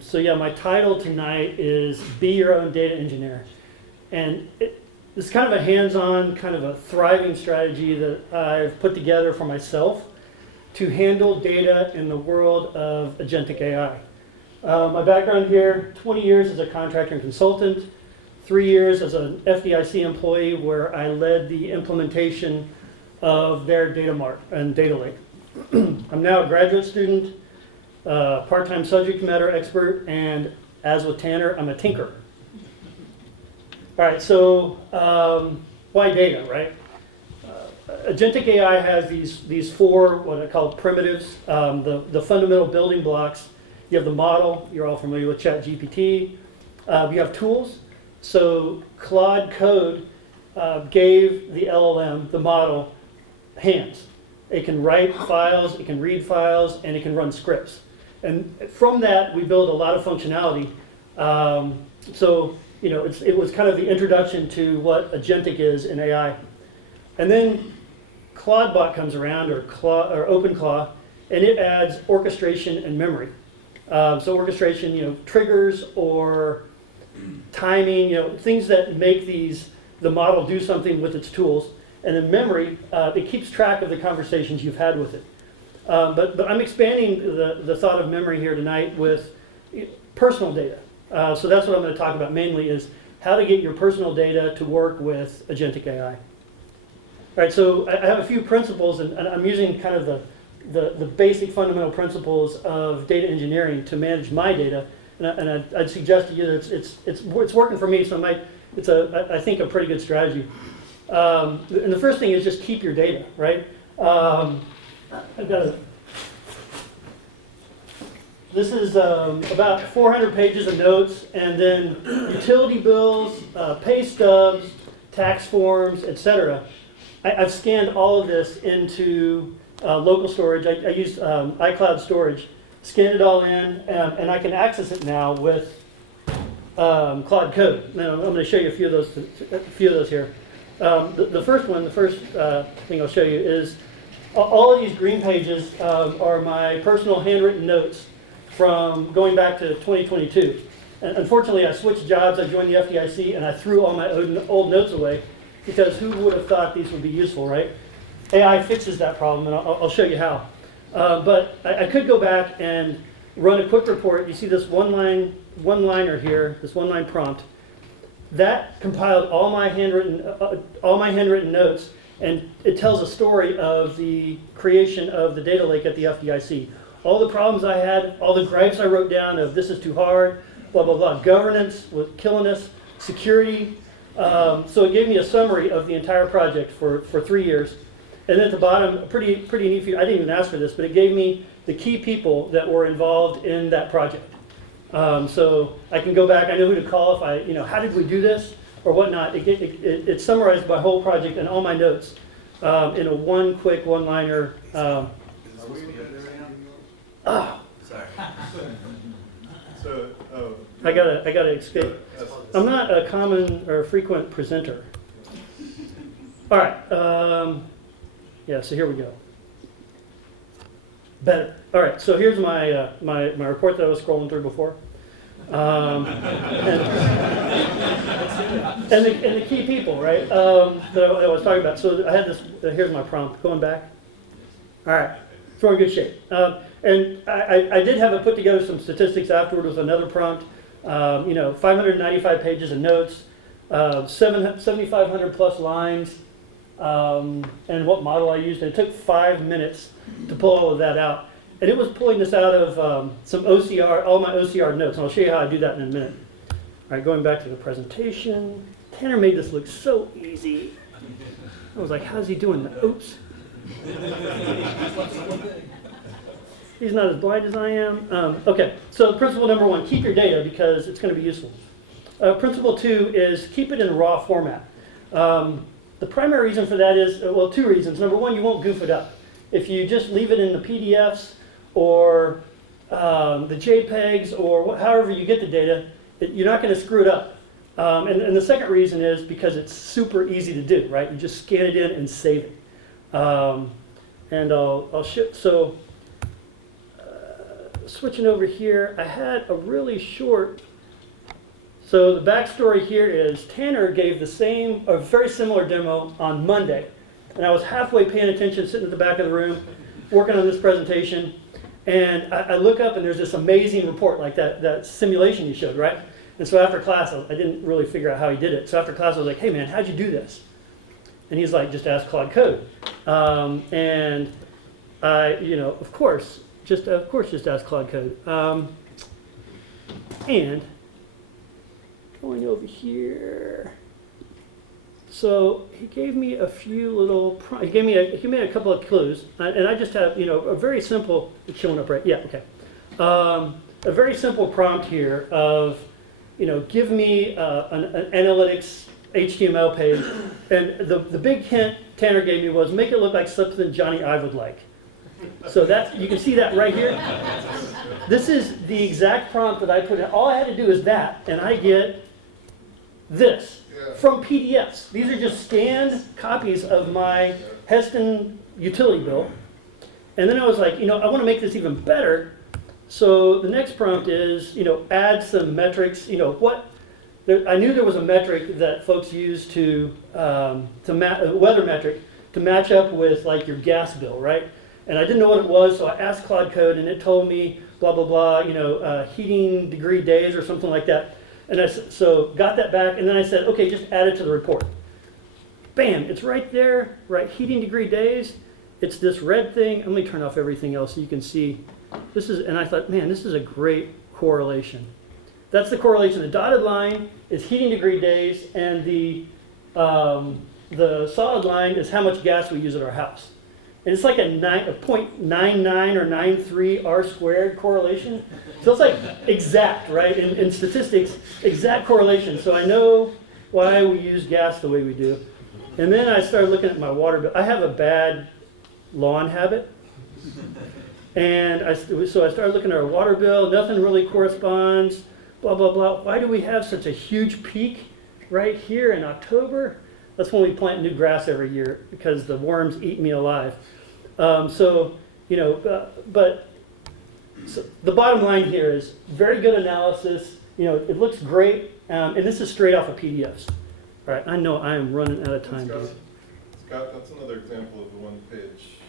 So yeah, my title tonight is Be Your Own Data Engineer. And it's kind of a hands-on, kind of a thriving strategy that I've put together for myself to handle data in the world of agentic AI. My background here, 20 years as a contractor and consultant, 3 years as an FDIC employee where I led the implementation of their data mart and data lake. I'm now a graduate student, part-time subject matter expert, and as with Tanner, I'm a tinker. All right, so why data, right? Agentic AI has these four, what I call primitives, the fundamental building blocks. You have the model, you're all familiar with ChatGPT. You have tools. So Claude Code gave the LLM, the model, hands. It can write files, it can read files, and it can run scripts. And from that, we build a lot of functionality. So you know, it was kind of the introduction to what agentic is in AI. And then ClaudeBot comes around, or OpenClaw, and it adds orchestration and memory. So orchestration, you know, triggers or timing, you know, things that make the model do something with its tools. And then memory, it keeps track of the conversations you've had with it. But I'm expanding the thought of memory here tonight with personal data. So that's what I'm going to talk about mainly, is how to get your personal data to work with agentic AI. All right, so I have a few principles, and I'm using kind of the basic fundamental principles of data engineering to manage my data. And I'd suggest to you that it's working for me, so it's I think a pretty good strategy. And the first thing is just keep your data, right? I've got this is about 400 pages of notes, and then utility bills, pay stubs, tax forms, etc. I've scanned all of this into local storage. I used iCloud storage, scanned it all in, and I can access it now with Claude Code. Now I'm going to show you a few of those here. The first thing I'll show you is all of these green pages are my personal handwritten notes from going back to 2022. And unfortunately, I switched jobs. I joined the FDIC, and I threw all my old notes away, because who would have thought these would be useful, right? AI fixes that problem, and I'll show you how. But I could go back and run a quick report. You see this one-liner here, this one-line prompt. That compiled all my handwritten notes, and it tells a story of the creation of the data lake at the FDIC. All the problems I had, all the gripes I wrote down of this is too hard, blah, blah, blah. Governance was killing us, security. So it gave me a summary of the entire project for 3 years. And then at the bottom, a pretty neat feature. I didn't even ask for this, but it gave me the key people that were involved in that project. So I can go back, I know who to call if how did we do this or whatnot. It summarized my whole project and all my notes in a quick one-liner. Sorry. I gotta escape. I'm not a common or frequent presenter. All right. Yeah. So here we go. Better. All right. So here's my my report that I was scrolling through before. And the key people, right? That I was talking about. So I had this. Here's my prompt. Going back. All right. So we're in good shape. And I did have it put together some statistics afterward with another prompt. 595 pages of notes, 7,500 plus lines, and what model I used. And it took 5 minutes to pull all of that out. And it was pulling this out of some OCR, all my OCR notes. And I'll show you how I do that in a minute. All right, going back to the presentation. Tanner made this look so easy. I was like, how's he doing that? Oops. He's not as blind as I am. Okay, so principle number 1, keep your data because it's going to be useful. Principle 2 is keep it in raw format. The primary reason for that is, well, 2 reasons. Number 1, you won't goof it up. If you just leave it in the PDFs or the JPEGs or however you get the data, you're not going to screw it up. And the second reason is because it's super easy to do, right? You just scan it in and save it. And I'll show, so switching over here, I had a really short. So the backstory here is Tanner gave a very similar demo on Monday. And I was halfway paying attention, sitting at the back of the room, working on this presentation. And I look up and there's this amazing report, like that simulation you showed, right? And so after class, I didn't really figure out how he did it. So after class, I was like, hey man, how'd you do this? And he's like, just ask Claude Code. And I, of course, just ask Claude Code. And going over here. So he gave me a few little, he gave me a couple of clues, and I just have, a very simple, it's showing up right, yeah, okay. A very simple prompt here of, give me an analytics HTML page, and the big hint Tanner gave me was make it look like something Johnny Ive would like. So that, you can see that right here. This is the exact prompt that I put in. All I had to do is that, and I get this from PDFs. These are just scanned copies of my Heston utility bill. And then I was like, I want to make this even better. So the next prompt is, add some metrics. I knew there was a metric that folks use to weather metric to match up with like your gas bill, right? And I didn't know what it was, so I asked Claude Code, and it told me blah blah blah, heating degree days or something like that. And so got that back, and then I said, okay, just add it to the report. Bam, it's right there, right? Heating degree days. It's this red thing. Let me turn off everything else so you can see. This is, and I thought, man, this is a great correlation. That's the correlation. The dotted line is heating degree days, and the solid line is how much gas we use at our house. And it's like a 0.99 or 93 R squared correlation. So it's like exact, right? In statistics, exact correlation. So I know why we use gas the way we do. And then I started looking at my water bill. I have a bad lawn habit. And so I started looking at our water bill. Nothing really corresponds, blah, blah, blah. Why do we have such a huge peak right here in October? That's when we plant new grass every year because the worms eat me alive. But so the bottom line here is very good analysis. It looks great, and this is straight off of PDFs. All right, I know I am running out of time, dude. Scott, that's another example of the one-page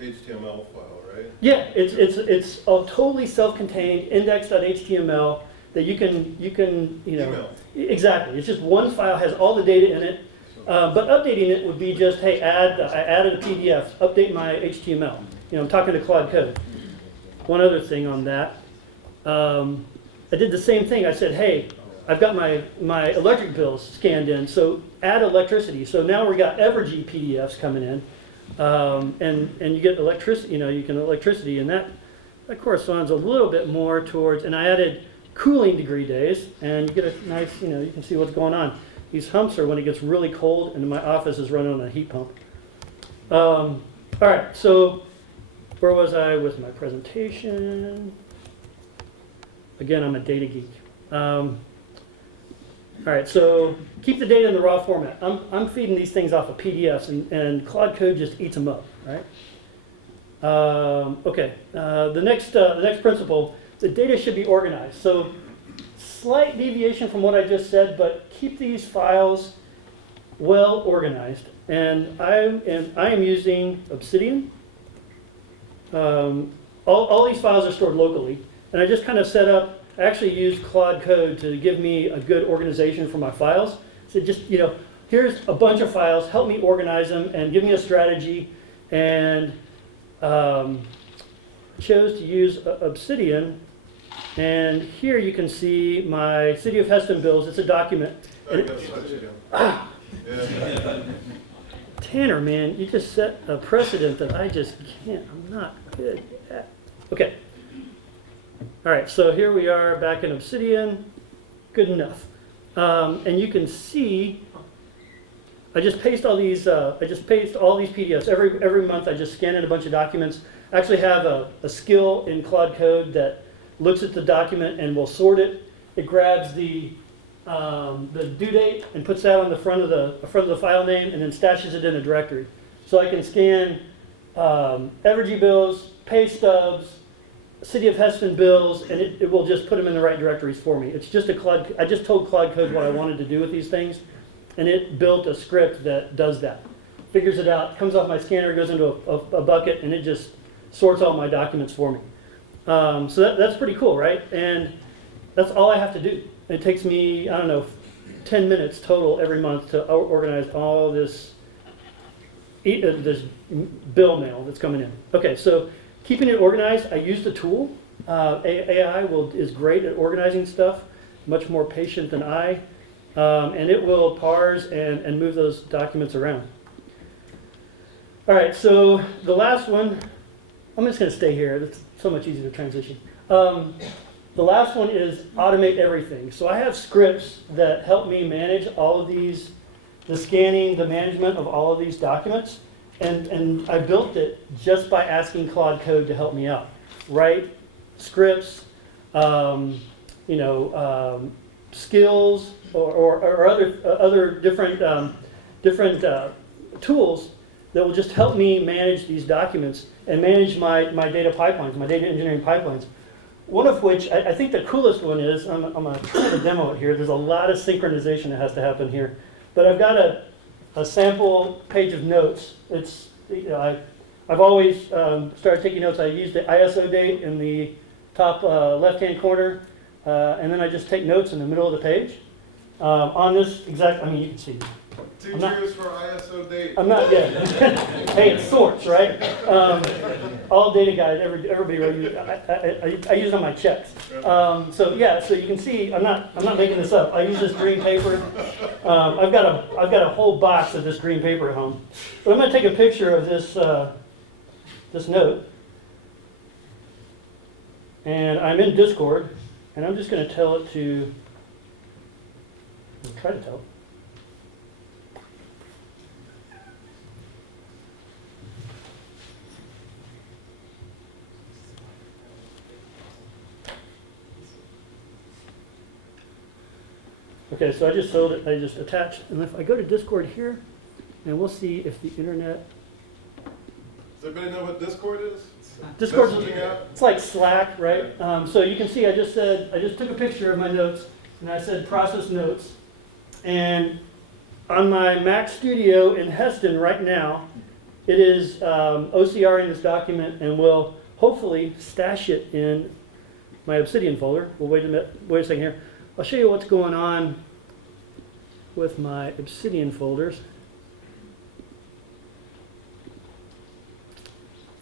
HTML file, right? Yeah, it's a totally self-contained index.html that you can Email. Exactly. It's just one file, has all the data in it. But updating it would be just, hey, I added a PDF, update my HTML. I'm talking to Claude Code. One other thing on that, I did the same thing. I said, hey, I've got my electric bills scanned in, so add electricity. So now we've got Evergy PDFs coming in, and you get electricity. You can electricity, and that corresponds a little bit more towards. And I added cooling degree days, and you get a nice, you can see what's going on. These humps are when it gets really cold and my office is running on a heat pump. All right, so where was I with my presentation? Again, I'm a data geek. All right, so keep the data in the raw format. I'm feeding these things off of PDFs, and Claude Code just eats them up, right? Okay, the next principle, the data should be organized. So slight deviation from what I just said, but keep these files well organized. And I am using Obsidian. All these files are stored locally, and I just kind of set up. I actually used Claude Code to give me a good organization for my files. So just here's a bunch of files. Help me organize them and give me a strategy. And chose to use Obsidian. And here you can see my City of Heston bills. It's a document. Tanner, man, you just set a precedent that I just can't. I'm not good at. Okay. All right, so here we are back in Obsidian. Good enough. And you can see, I just paste all these. PDFs every month. I just scan in a bunch of documents. I actually have a skill in Claude Code that looks at the document and will sort it. It grabs the due date and puts that on the front of the file name, and then stashes it in a directory. So I can scan Evergy bills, pay stubs, City of Heston bills, and it will just put them in the right directories for me. It's just I just told Claude Code what I wanted to do with these things, and it built a script that does that. Figures it out, comes off my scanner, goes into a bucket, and it just sorts all my documents for me. So that's pretty cool, right? And that's all I have to do. It takes me, I don't know, 10 minutes total every month to organize all this bill mail that's coming in. Okay, so keeping it organized, I use the tool. AI is great at organizing stuff, much more patient than I, and it will parse and move those documents around. All right, so the last one, I'm just going to stay here. It's so much easier to transition. The last one is automate everything. So I have scripts that help me manage all of these, the scanning, the management of all of these documents. And I built it just by asking Claude Code to help me out. Write scripts, skills, or other different tools that will just help me manage these documents and manage my data pipelines, my data engineering pipelines. One of which, I think the coolest one is, I'm going to try to demo it here. There's a lot of synchronization that has to happen here. But I've got a sample page of notes. It's, I've always started taking notes. I use the ISO date in the top left-hand corner, and then I just take notes in the middle of the page. On this exact, you can see. Two cheers for ISO date. I'm not yet. Hey, it sorts, right? All data guides, everybody, I use it on my checks. So you can see, I'm not making this up. I use this green paper. I've got a whole box of this green paper at home. But I'm going to take a picture of this note, and I'm in Discord, and I'm just going to tell it to. Try to tell. Okay, so I just sold it, I just attached, and if I go to Discord here, and we'll see if the internet... Does everybody know what Discord is? Discord, it's like Slack, right? So you can see I just took a picture of my notes, and I said process notes, and on my Mac Studio in Heston right now, it is OCRing this document, and will hopefully stash it in my Obsidian folder. Well, wait a second here. I'll show you what's going on with my Obsidian folders.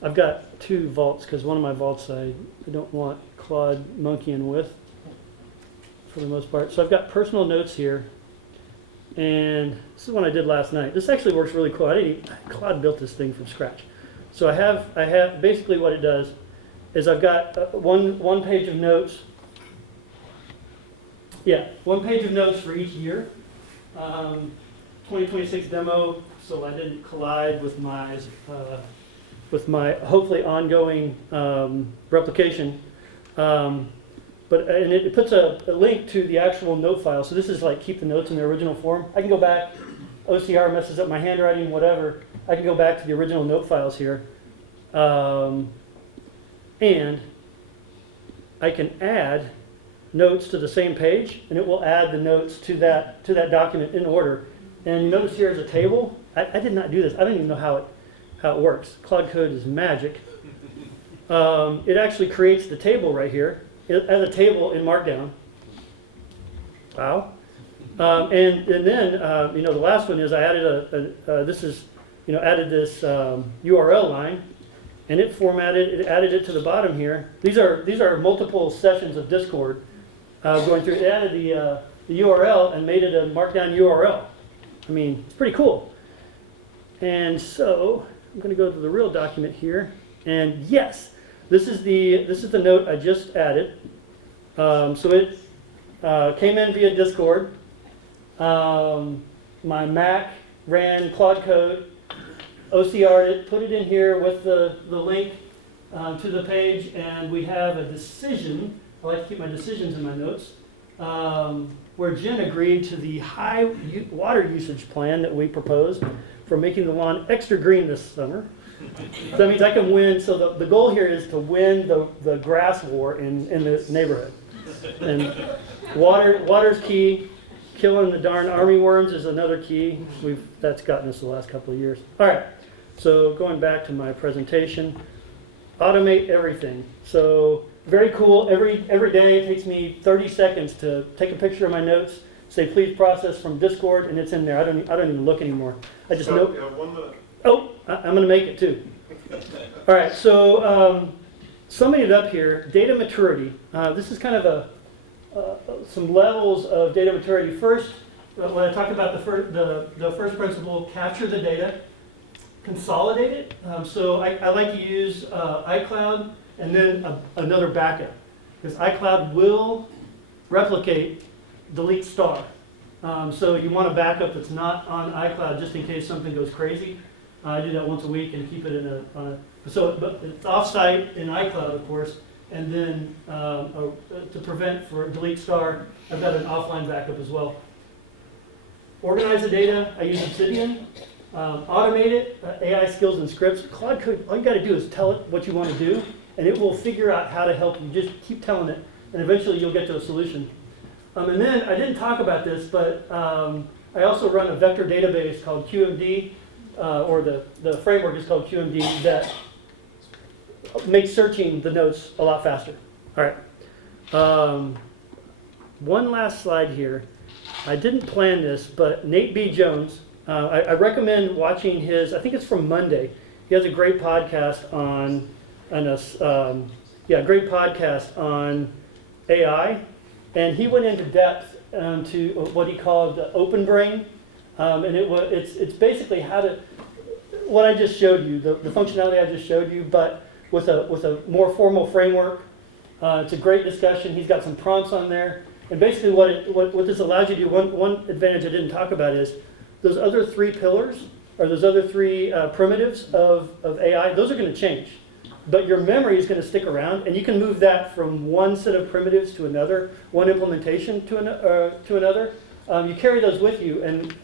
I've got two vaults because one of my vaults I don't want Claude monkeying with for the most part. So I've got personal notes here, and this is one I did last night. This actually works really cool. Claude built this thing from scratch. So I have basically what it does is I've got one page of notes. Yeah, one page of notes for each year. 2026 demo, so I didn't collide with my hopefully ongoing replication. And it puts a link to the actual note file. So this is like keep the notes in their original form. I can go back, OCR messes up my handwriting, whatever. I can go back to the original note files here. And I can add notes to the same page, and it will add the notes to that document in order. And notice here is a table. I did not do this. I don't even know how it works. Claude Code is magic. It actually creates the table right here as a table in Markdown. Wow. And then the last one is I added added this URL line, and it added it to the bottom here. These are multiple sessions of Discord. Going through, it added the URL and made it a markdown URL. It's pretty cool. And so I'm going to go to the real document here, and yes, this is the note I just added. So it came in via Discord. My Mac ran Claude Code, OCR'd it, put it in here with the link to the page, and we have a decision. I like to keep my decisions in my notes, where Jen agreed to the high water usage plan that we proposed for making the lawn extra green this summer. So that means I can win. So the goal here is to win the grass war in the neighborhood. And water's key. Killing the darn army worms is another key. That's gotten us the last couple of years. All right. So going back to my presentation, automate everything. So very cool. Every day it takes me 30 seconds to take a picture of my notes, say please process from Discord, and it's in there. I don't even look anymore. I just know. You have 1 minute. Oh, I'm going to make it too. All right. So summing it up here, data maturity. This is kind of some levels of data maturity. First, when I talk about the first principle, capture the data. Consolidate it. So I like to use iCloud and then another backup, because iCloud will replicate delete star. So you want a backup that's not on iCloud just in case something goes crazy. I do that once a week and keep it but it's offsite in iCloud, of course, and then to prevent for delete star, I've got an offline backup as well. Organize the data. I use Obsidian. Automate it, AI skills and scripts. Claude Code, all you got to do is tell it what you want to do, and it will figure out how to help you. Just keep telling it, and eventually you'll get to a solution. And then, I didn't talk about this, but I also run a vector database called QMD, or the framework is called QMD, that makes searching the notes a lot faster. All right. One last slide here. I didn't plan this, but Nate B. Jones, I recommend watching his, I think it's from Monday. He has a great podcast on AI, and he went into depth to what he called the open brain, and it's basically what I just showed you, the functionality I just showed you, but with a more formal framework. It's a great discussion. He's got some prompts on there, and basically what this allows you to do. One advantage I didn't talk about is those other 3 pillars, or those other 3 primitives of AI, those are going to change. But your memory is going to stick around, and you can move that from one set of primitives to another, one implementation to another. You carry those with you, and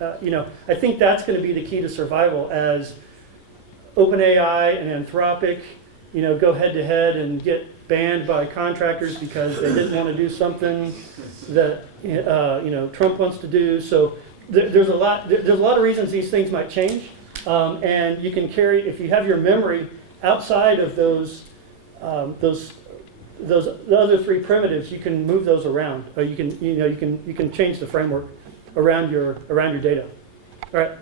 I think that's going to be the key to survival as OpenAI and Anthropic, go head to head and get banned by contractors because they didn't want to do something that Trump wants to do. So there's a lot of reasons these things might change, and you can carry, if you have your memory outside of the other 3 primitives, you can move those around. Or you can change the framework around your data. All right.